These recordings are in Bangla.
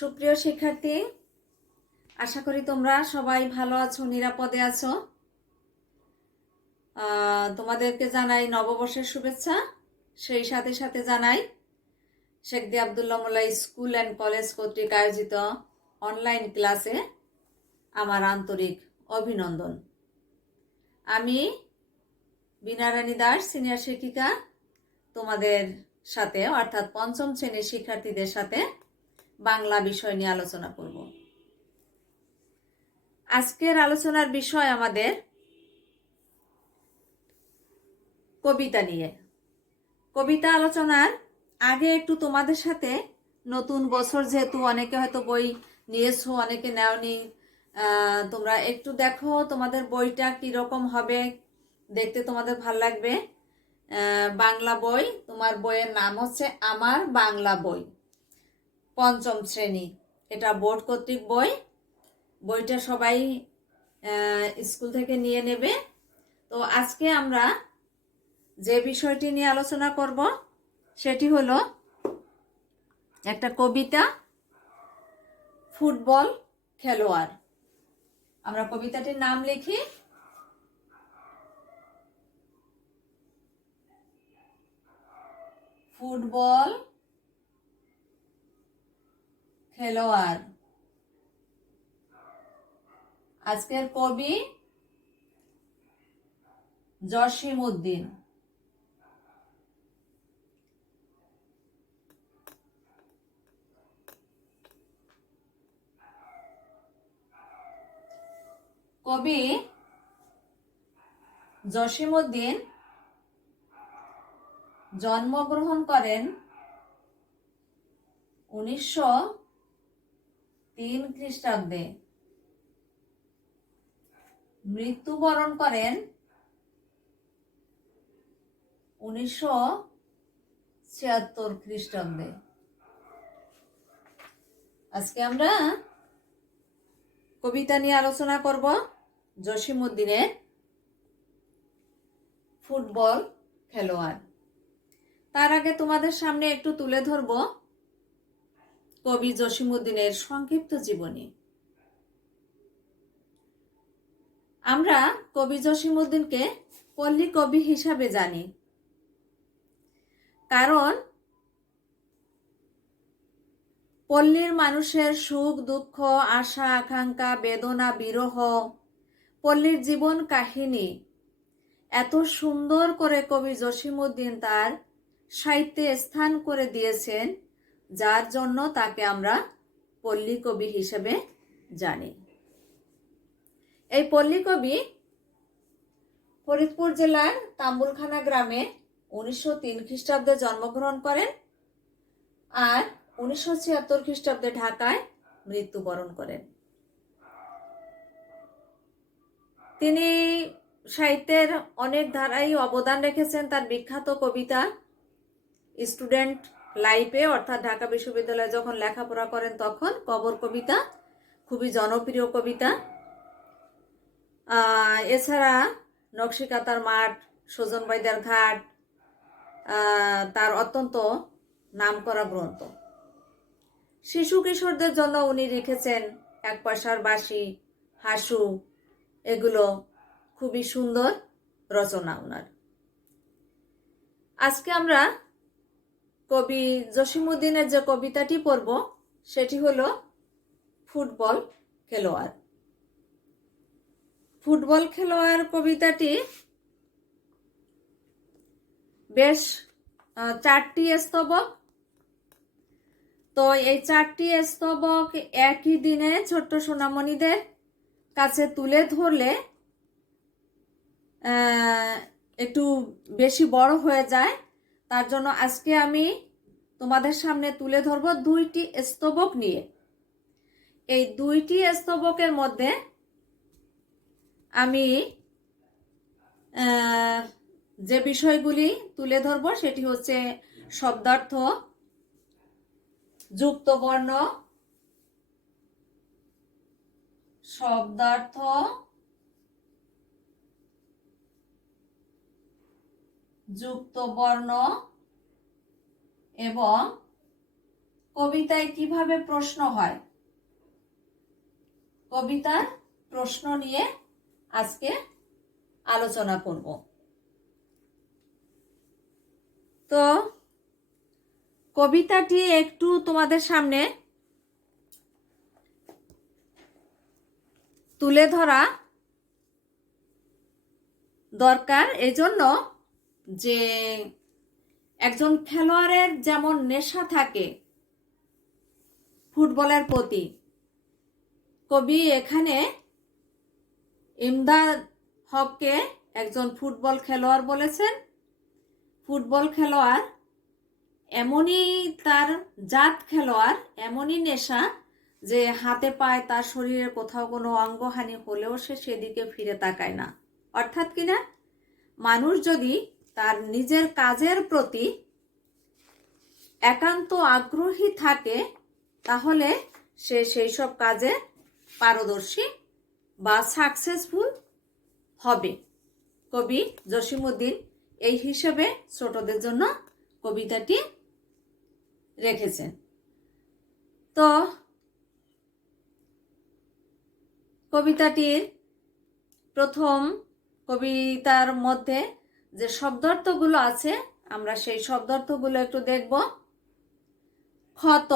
সুপ্রিয় শিক্ষার্থী, আশা করি তোমরা সবাই ভালো আছো, নিরাপদে আছো। তোমাদেরকে জানাই নববর্ষের শুভেচ্ছা। সেই সাথে সাথে জানাই শেখ দি আব্দুল্লাহ মোল্লা স্কুল অ্যান্ড কলেজ কর্তৃক আয়োজিত অনলাইন ক্লাসে আমার আন্তরিক অভিনন্দন। আমি বীণা রানী দাস, সিনিয়র শিক্ষিকা, তোমাদের সাথে অর্থাৎ পঞ্চম শ্রেণীর শিক্ষার্থীদের সাথে বাংলা বিষয় নিয়ে আলোচনা করব। আজকের আলোচনার বিষয় আমাদের কবিতা নিয়ে। কবিতা আলোচনার আগে একটু তোমাদের সাথে, নতুন বছর যেহেতু অনেকে হয়তো বই নিয়েছো, অনেকে নেওনি, তোমরা একটু দেখো তোমাদের বইটা কিরকম হবে, দেখতে তোমাদের ভাল লাগবে। বাংলা বই, তোমার বইয়ের নাম হচ্ছে আমার বাংলা বই, পঞ্চম শ্রেণী। এটা বোর্ড কর্তৃক বই। বইটা সবাই স্কুল থেকে নিয়ে নেবে। তো আজকে আমরা যে বিষয়টি নিয়ে আলোচনা করব সেটি হলো একটা কবিতা, ফুটবল খেলোয়াড়। আমরা কবিতাটির নাম লিখি ফুটবল খেলোয়াড়। আজকের কবি জসিমউদ্দিন। কবি জসিমউদ্দিন জন্মগ্রহণ করেন 1903 খ্রিস্টাব্দে, মৃত্যুবরণ করেন 1976 খ্রিস্টাব্দে। আজকে আমরা কবিতা নিয়ে আলোচনা করব জসিমউদ্দিনের ফুটবল খেলোয়াড়। তার আগে তোমাদের সামনে একটু তুলে ধরব কবি জসিমউদ্দিনের সংক্ষিপ্ত জীবনী। আমরা কবি জসিমউদ্দিনকে পল্লী কবি হিসাবে জানি, কারণ পল্লীর মানুষের সুখ দুঃখ, আশা আকাঙ্ক্ষা, বেদনা বিরহ, পল্লীর জীবন কাহিনী এত সুন্দর করে কবি জসিমউদ্দিন তার সাহিত্যে স্থান করে দিয়েছেন, যার জন্য তাকে আমরা পল্লী কবি হিসেবে জানি। এই পল্লী কবি ফরিদপুর জেলার তাম্বুলখানা গ্রামে 1903 খ্রিস্টাব্দে জন্মগ্রহণ করেন আর 1976 খ্রিস্টাব্দে ঢাকায় মৃত্যুবরণ করেন। তিনি সাহিত্যের অনেক ধারায় অবদান রেখেছেন। তার বিখ্যাত কবিতা স্টুডেন্ট লাইফে, অর্থাৎ ঢাকা বিশ্ববিদ্যালয়ে যখন লেখাপড়া করেন তখন, কবর কবিতা খুবই জনপ্রিয় কবিতা। এছাড়া নকশিকাতার মাঠ, সজন বাইদার ঘাট তার অত্যন্ত নামকরা গ্রন্থ। শিশু কিশোরদের জন্য উনি লিখেছেন এক পয়সার বাঁশি, হাসু, এগুলো খুবই সুন্দর রচনা ওনার। আজকে আমরা কবি জসিমউদ্দিনের যে কবিতাটি পড়ব সেটি হলো ফুটবল খেলোয়াড়। ফুটবল খেলোয়াড় কবিতাটি বেশ 4টি স্তবক। তো এই 4টি স্তবক একই দিনে ছোট্ট সোনামণিদের কাছে তুলে ধরলে একটু বেশি বড় হয়ে যায়। তার জন্য আজকে আমি তোমাদের সামনে তুলে ধরব 2টি স্তবক নিয়ে। এই 2টি স্তবকের মধ্যে আমি যে বিষয়গুলি তুলে ধরব সেটি হচ্ছে শব্দার্থ, যুক্তবর্ণ, শব্দার্থ, যুক্তবর্ণ এবং কবিতায় কিভাবে প্রশ্ন হয়, কবিতার প্রশ্ন নিয়ে আজকে আলোচনা করব। তো কবিতাটি একটু তোমাদের সামনে তুলে ধরা দরকার, এজন্য যে একজন খেলোয়াড়ের যেমন নেশা থাকে ফুটবলের প্রতি, কবি এখানে ইমদাদ হককে একজন ফুটবল খেলোয়াড় বলেছেন। ফুটবল খেলোয়াড় এমনই তার জাত, খেলোয়াড় এমনই নেশা যে হাতে পায়ে তার শরীরের কোথাও কোনো অঙ্গহানি হলেও সে সেদিকে ফিরে তাকায় না। অর্থাৎ কিনা, মানুষ যদি তার নিজের কাজের প্রতি একান্ত আগ্রহী থাকে তাহলে সে সেই সব কাজে পারদর্শী বা সাকসেসফুল হবে। কবি জসিমউদ্দিন এই হিসেবে ছোটদের জন্য কবিতাটি রেখেছেন। তো কবিতাটির প্রথম কবিতার মধ্যে যে শব্দার্থগুলো আছে আমরা সেই শব্দার্থগুলো একটু দেখব। ক্ষত,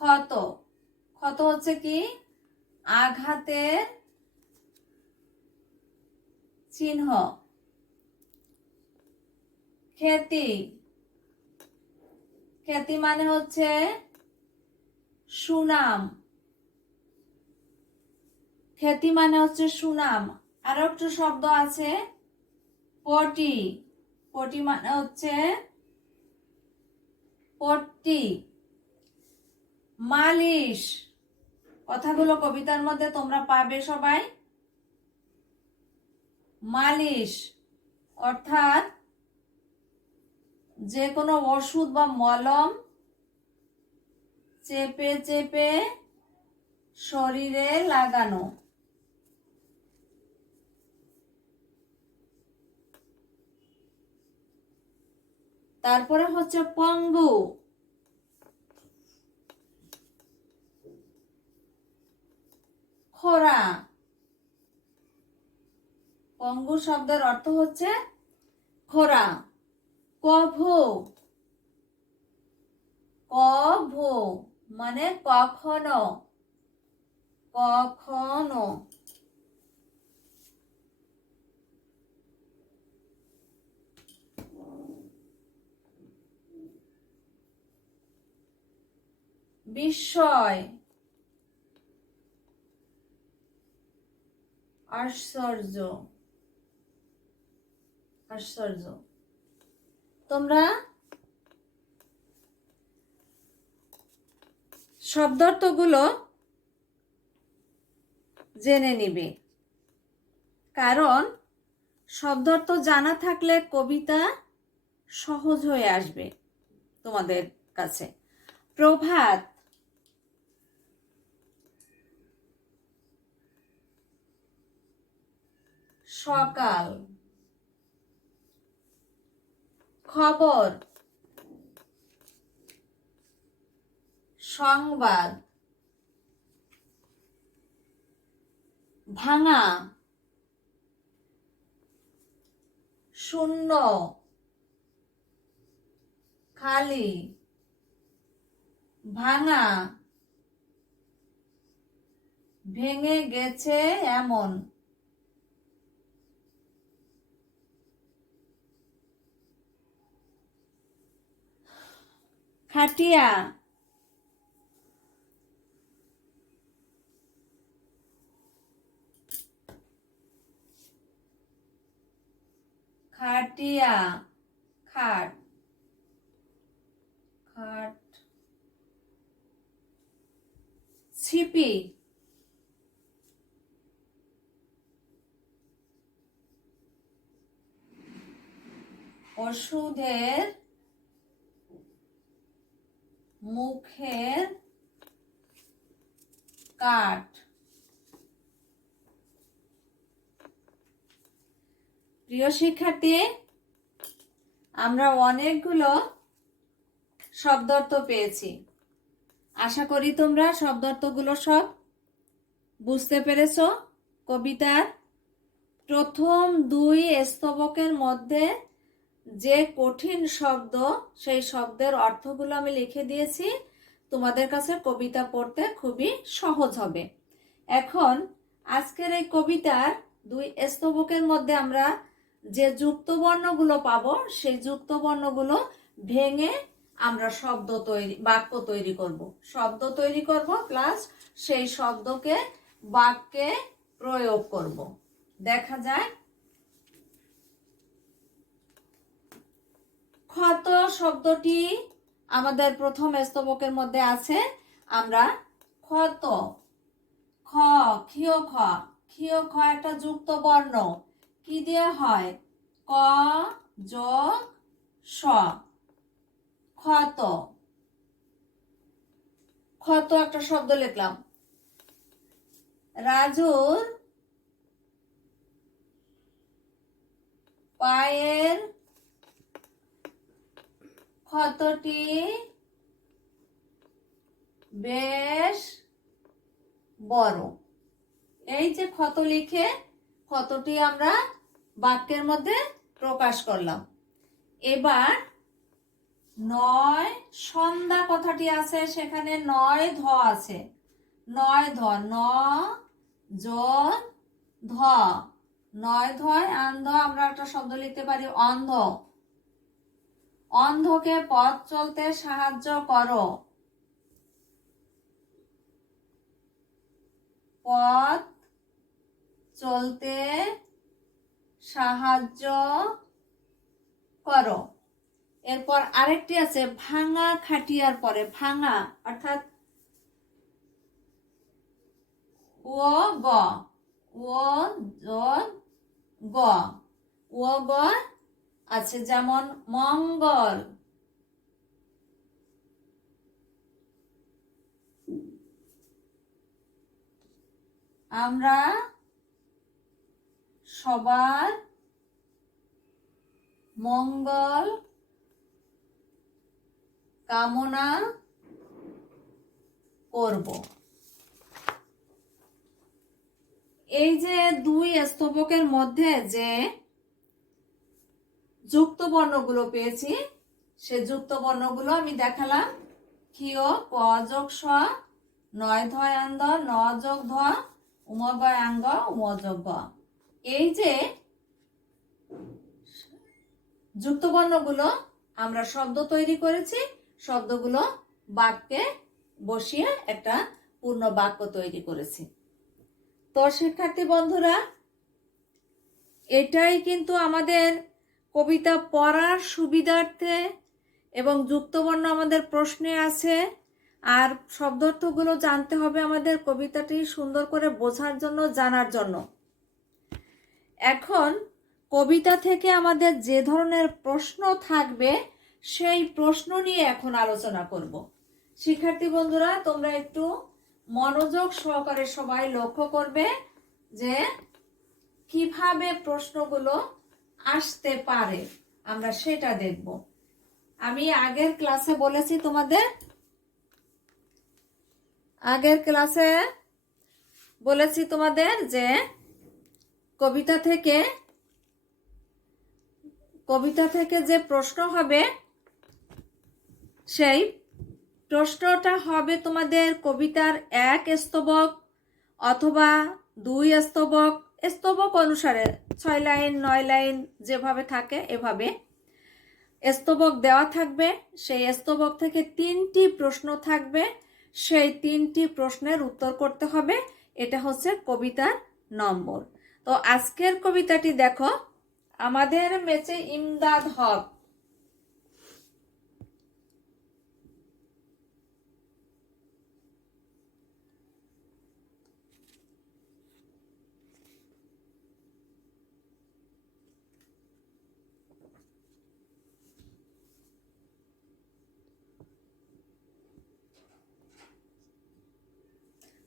ক্ষত, ক্ষত হচ্ছে কি আঘাতের চিহ্ন। খ্যাতি, খ্যাতি মানে হচ্ছে সুনাম, খ্যাতি মানে হচ্ছে সুনাম। আরো একটা শব্দ আছে পটি, পটি মানে হচ্ছে পট্টি। মালিশ, কথাগুলো কবিতার মধ্যে তোমরা পাবে সবাই। মালিশ অর্থাৎ যে কোনো ওষুধ বা মলম চেপে চেপে শরীরে লাগানো। তারপরে হচ্ছে পঙ্গু, খোরা। পঙ্গু শব্দের অর্থ হচ্ছে খোরা। কভু, কভু মানে কখনো, কখনো। বিস্ময়, আশ্চর্য, আশ্চর্য। তোমরা শব্দার্থগুলো জেনে নিবে, কারণ শব্দার্থ জানা থাকলে কবিতা সহজ হয়ে আসবে তোমাদের কাছে। প্রভাত, সকাল। খবর, সংবাদ। ভাঙা, শূন্য, খালি। ভাঙা, ভেঙে গেছে এমন। খাটিয়া, খাটিয়া, খাট, খাট। ছিপি, ওষুধের মুখের কাঠ। প্রিয় শিক্ষার্থী, আমরা অনেকগুলো শব্দার্থ পেয়েছি। আশা করি তোমরা শব্দার্থগুলো সব বুঝতে পেরেছো। কবিতার প্রথম 2 স্তবকের মধ্যে যে কঠিন শব্দ, সেই শব্দের অর্থগুলো আমি লিখে দিয়েছি। তোমাদের কাছে কবিতা পড়তে খুবই সহজ হবে। এখন আজকের এই কবিতার 2 স্তবকের মধ্যে আমরা যে যুক্ত বর্ণগুলো পাবো, সেই যুক্ত বর্ণগুলো ভেঙে আমরা বাক্য তৈরি করব। শব্দ তৈরি করব প্লাস সেই শব্দকে বাক্যে প্রয়োগ করব। দেখা যায় ক্ষত শব্দটি আমাদের প্রথম স্তবকের মধ্যে আছে। আমরা ক্ষত, খ, ক্ষিয় খ, ক্ষিয় খ একটা যুক্ত বর্ণ, কি দিয়ে হয়? ক যোগ স, ক্ষত। ক্ষত একটা শব্দ লিখলাম। রাজুর পায়ের ক্ষতটি বেশ বড়। এই যে ক্ষত লিখে ক্ষতটি আমরা বাক্যের মধ্যে প্রকাশ করলাম। এবার 9 সন্ধ্যা কথাটি আছে, সেখানে 9 ধ আছে। 9 ধ, ন যোগ ধ, 9 ধয় আন্ধ। আমরা একটা শব্দ লিখতে পারি অন্ধ। অন্ধকে পথ চলতে সাহায্য করো। পথ চলতে সাহায্য করো। এরপর আরেকটি আছে ভাঙা খাটিয়ার পরে ভাঙা, অর্থাৎ ও গ, ও যোগ গ, ও গ আছে। যেমন মঙ্গল, আমরা সবার মঙ্গল কামনা করব। এই যে 2 স্তবকের মধ্যে যে যুক্ত বর্ণগুলো পেয়েছি, সে যুক্ত বর্ণগুলো আমি দেখালাম। ক্ষিয় ক যোগ স, 9 ধয় আন্দ, ন যোগ ধ, উমগয় আঙ্গ, উম যোগ গ। এই যে যুক্ত বর্ণগুলো আমরা শব্দ তৈরি করেছি, শব্দগুলো বাক্যে বসিয়ে একটা পূর্ণ বাক্য তৈরি করেছি। তো শিক্ষার্থী বন্ধুরা, এটাই কিন্তু আমাদের কবিতা পড়ার সুবিধার্থে, এবং যুক্তবর্ণ আমাদের প্রশ্নে আছে। আর শব্দার্থগুলো জানতে হবে আমাদের কবিতাটি সুন্দর করে বোঝার জন্য, জানার জন্য। এখন কবিতা থেকে আমাদের যে ধরনের প্রশ্ন থাকবে, সেই প্রশ্ন নিয়ে এখন আলোচনা করব। শিক্ষার্থী বন্ধুরা, তোমরা একটু মনোযোগ সহকারে সবাই লক্ষ্য করবে যে কিভাবে প্রশ্নগুলো আসতে পারে, আমরা সেটা দেখব। আমি আগের ক্লাসে বলেছি তোমাদের, যে কবিতা থেকে যে প্রশ্ন হবে, সেই প্রশ্নটা হবে তোমাদের কবিতার 1 স্তবক অথবা 2 স্তবক, স্তবক অনুসারে 6 লাইন 9 লাইন যেভাবে থাকে এভাবে স্তবক দেওয়া থাকবে। সেই স্তবক থেকে 3টি প্রশ্ন থাকবে, সেই 3টি প্রশ্নের উত্তর করতে হবে। এটা হচ্ছে কবিতার নম্বর। তো আজকের কবিতাটি দেখো, আমাদের মেচে ইমদাদ হক।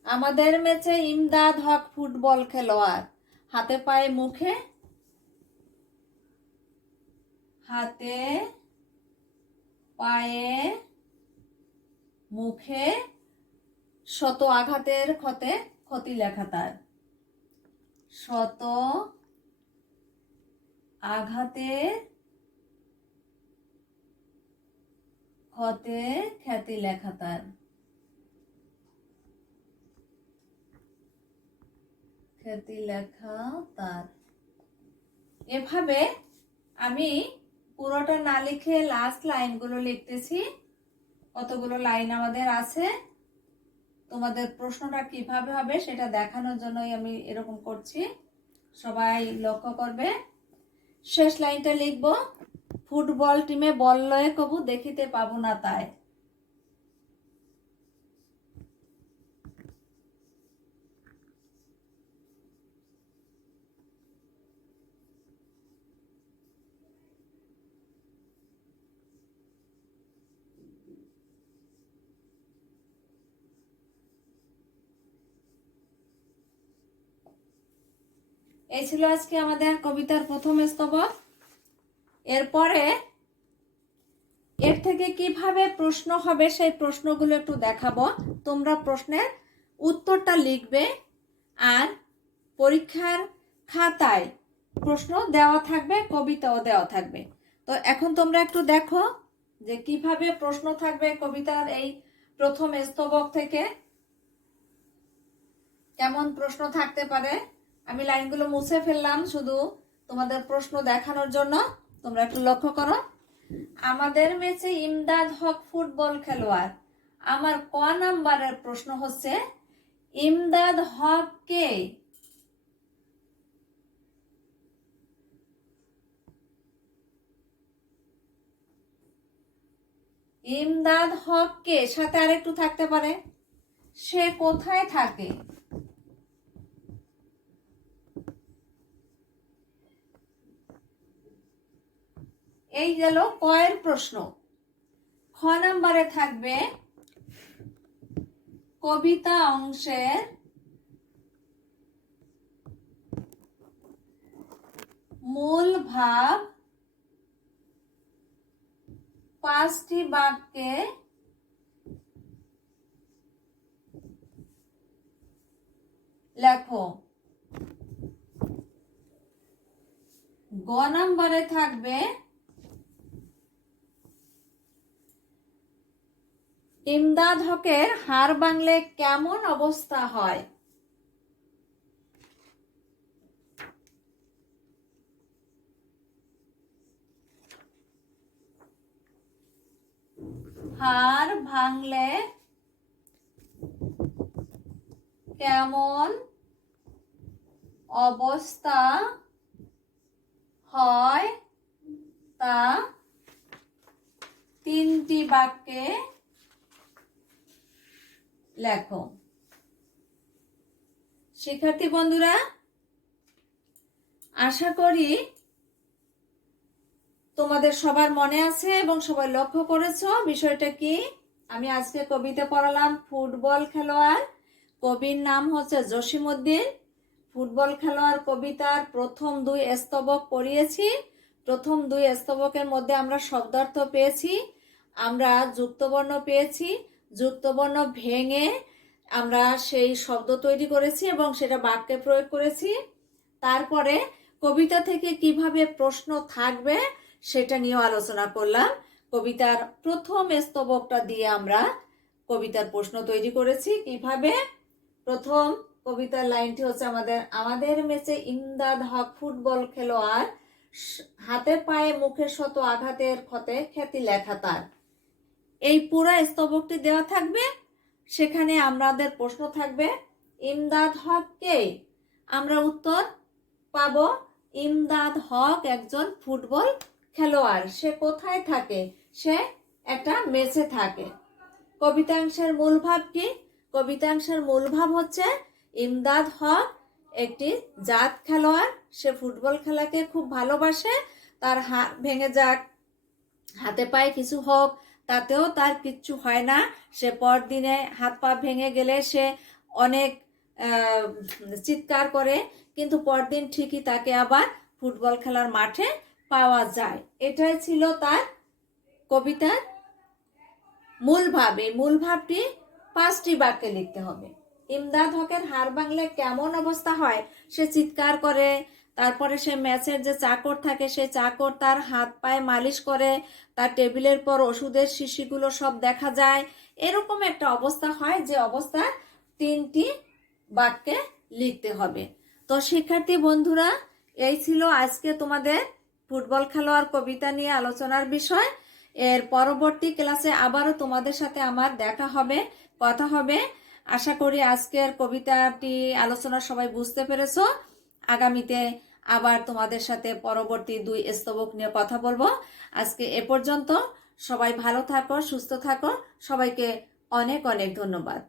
আমাদের ম্যাচে ইমদাদ হক ফুটবল খেলোয়াড়, হাতে পায়ে মুখে হাতে পায়ে মুখে শত আঘাতের ক্ষতে ক্ষতি লেখা তার। শত আঘাতের ক্ষতে খ্যাতি লেখা তার। খ্যাতি লেখা তার। এভাবে আমি পুরোটা না লিখে লাস্ট লাইনগুলো লিখতেছি। কতগুলো লাইন আমাদের আছে, তোমাদের প্রশ্নটা কিভাবে হবে সেটা দেখানোর জন্যই আমি এরকম করছি, সবাই লক্ষ্য করবে। শেষ লাইনটা লিখব, ফুটবল টিমে বল লয়ে কবু দেখিতে পাবো না তাই। এই ছিল আজকে আমাদের কবিতার প্রথম স্তবক। এরপরে এর থেকে কিভাবে প্রশ্ন হবে সেই প্রশ্নগুলো একটু দেখাবো। তোমরা প্রশ্নের উত্তরটা লিখবে আর পরীক্ষার খাতায় প্রশ্ন দেওয়া থাকবে, কবিতাও দেওয়া থাকবে। তো এখন তোমরা একটু দেখো যে কিভাবে প্রশ্ন থাকবে কবিতার এই প্রথম স্তবক থেকে, কেমন প্রশ্ন থাকতে পারে। আমি লাইনগুলো মুছে ফেললাম শুধু তোমাদের প্রশ্ন দেখানোর জন্য, তোমরা একটু লক্ষ্য করো। আমাদের ম্যাচে ইমদাদ হক ফুটবল খেলোয়াড়। আমার ক নাম্বারের প্রশ্ন হচ্ছে ইমদাদ হক কে? ইমদাদ হক কে সাথে আরেকটু থাকতে পারে সে কোথায় থাকে। এই গেল কয়ের প্রশ্ন। খ নাম্বারে থাকবে কবিতা অংশের মূল ভাব 5টি বাক্যে লেখো। গ নাম্বারে থাকবে ইমদাদ হকের হাড় ভাঙলে কেমন অবস্থা হয়। হাড় ভাঙলে কেমন অবস্থা হয় তা 3টি বাক্যে লেখো। শিক্ষার্থী বন্ধুরা, আশা করি তোমাদের সবার মনে আছে এবং সবাই লক্ষ্য করেছো বিষয়টা কি। আমি আজকে কবিতা পড়ালাম ফুটবল খেলোয়াড়, কবির নাম হচ্ছে জসিমউদ্দিন। ফুটবল খেলোয়াড় কবিতার প্রথম 2 স্তবক পড়িয়েছি। প্রথম 2 স্তবকের মধ্যে আমরা শব্দার্থ পেয়েছি, আমরা যুক্তবর্ণ পেয়েছি, যুক্তবর্ণ ভেঙে আমরা সেই শব্দ তৈরি করেছি এবং সেটা বাক্যে প্রয়োগ করেছি। তারপরে কবিতা থেকে কিভাবে প্রশ্ন থাকবে সেটা নিয়ে আলোচনা করলাম। কবিতার প্রথম স্তবকটা দিয়ে আমরা কবিতার প্রশ্ন তৈরি করেছি। কিভাবে? প্রথম কবিতার লাইনটি হচ্ছে আমাদের ম্যাচে ইমদাদ হক ফুটবল খেলোয়াড়, হাতে পায়ে মুখে শত আঘাতের ক্ষতে খ্যাতি লেখা তার। এই পুরো স্তবকটি দেওয়া থাকবে, সেখানে আমাদের প্রশ্ন থাকবে ইমদাদ হক কে? আমরা উত্তর পাবো ইমদাদ হক একজন ফুটবল খেলোয়াড়। সে কোথায় থাকে? সে একটা মেসে থাকে। কবিতাংশের মূল ভাব কি? কবিতাংশের মূল ভাব হচ্ছে ইমদাদ হক একটি জাত খেলোয়াড়, সে ফুটবল খেলাকে খুব ভালোবাসে। তার হাত ভেঙে যাক, হাতে পায়ে কিছু হোক, তাতেও তার কিচ্ছু হয় না। সে পরদিনে হাত পা ভেঙে গেলে সে অনেক চিৎকার করে, কিন্তু পরদিন ঠিকই তাকে আবার ফুটবল খেলার মাঠে পাওয়া যায়। এটাই ছিল তার কবিতার মূল ভাব। এই মূল ভাবটি 5টি বাক্যে লিখতে হবে। ইমদাদ হকের হাড় ভাঙলে কেমন অবস্থা হয়, সে চিৎকার করে, তারপরে সে ম্যাচের যে চাকর থাকে সে চাকর তার হাত পায়ে মালিশ করে, তার টেবিলের পর ওষুধের শিশিগুলো সব দেখা যায়, এরকম একটা অবস্থা হয় যে অবস্থা 3টি বাক্যে লিখতে হবে। তো শিক্ষার্থী বন্ধুরা, এই ছিল আজকে তোমাদের ফুটবল খেলোয়াড় কবিতা নিয়ে আলোচনার বিষয়। এর পরবর্তী ক্লাসে আবারও তোমাদের সাথে আমার দেখা হবে, কথা হবে। আশা করি আজকের কবিতাটি আলোচনা সবাই বুঝতে পেরেছো। আগামীতে আবার তোমাদের সাথে পরবর্তী 2 স্তবক নিয়ে কথা বলবো। আজকে এ পর্যন্ত। সবাই ভালো থাকো, সুস্থ থাকো। সবাইকে অনেক অনেক ধন্যবাদ।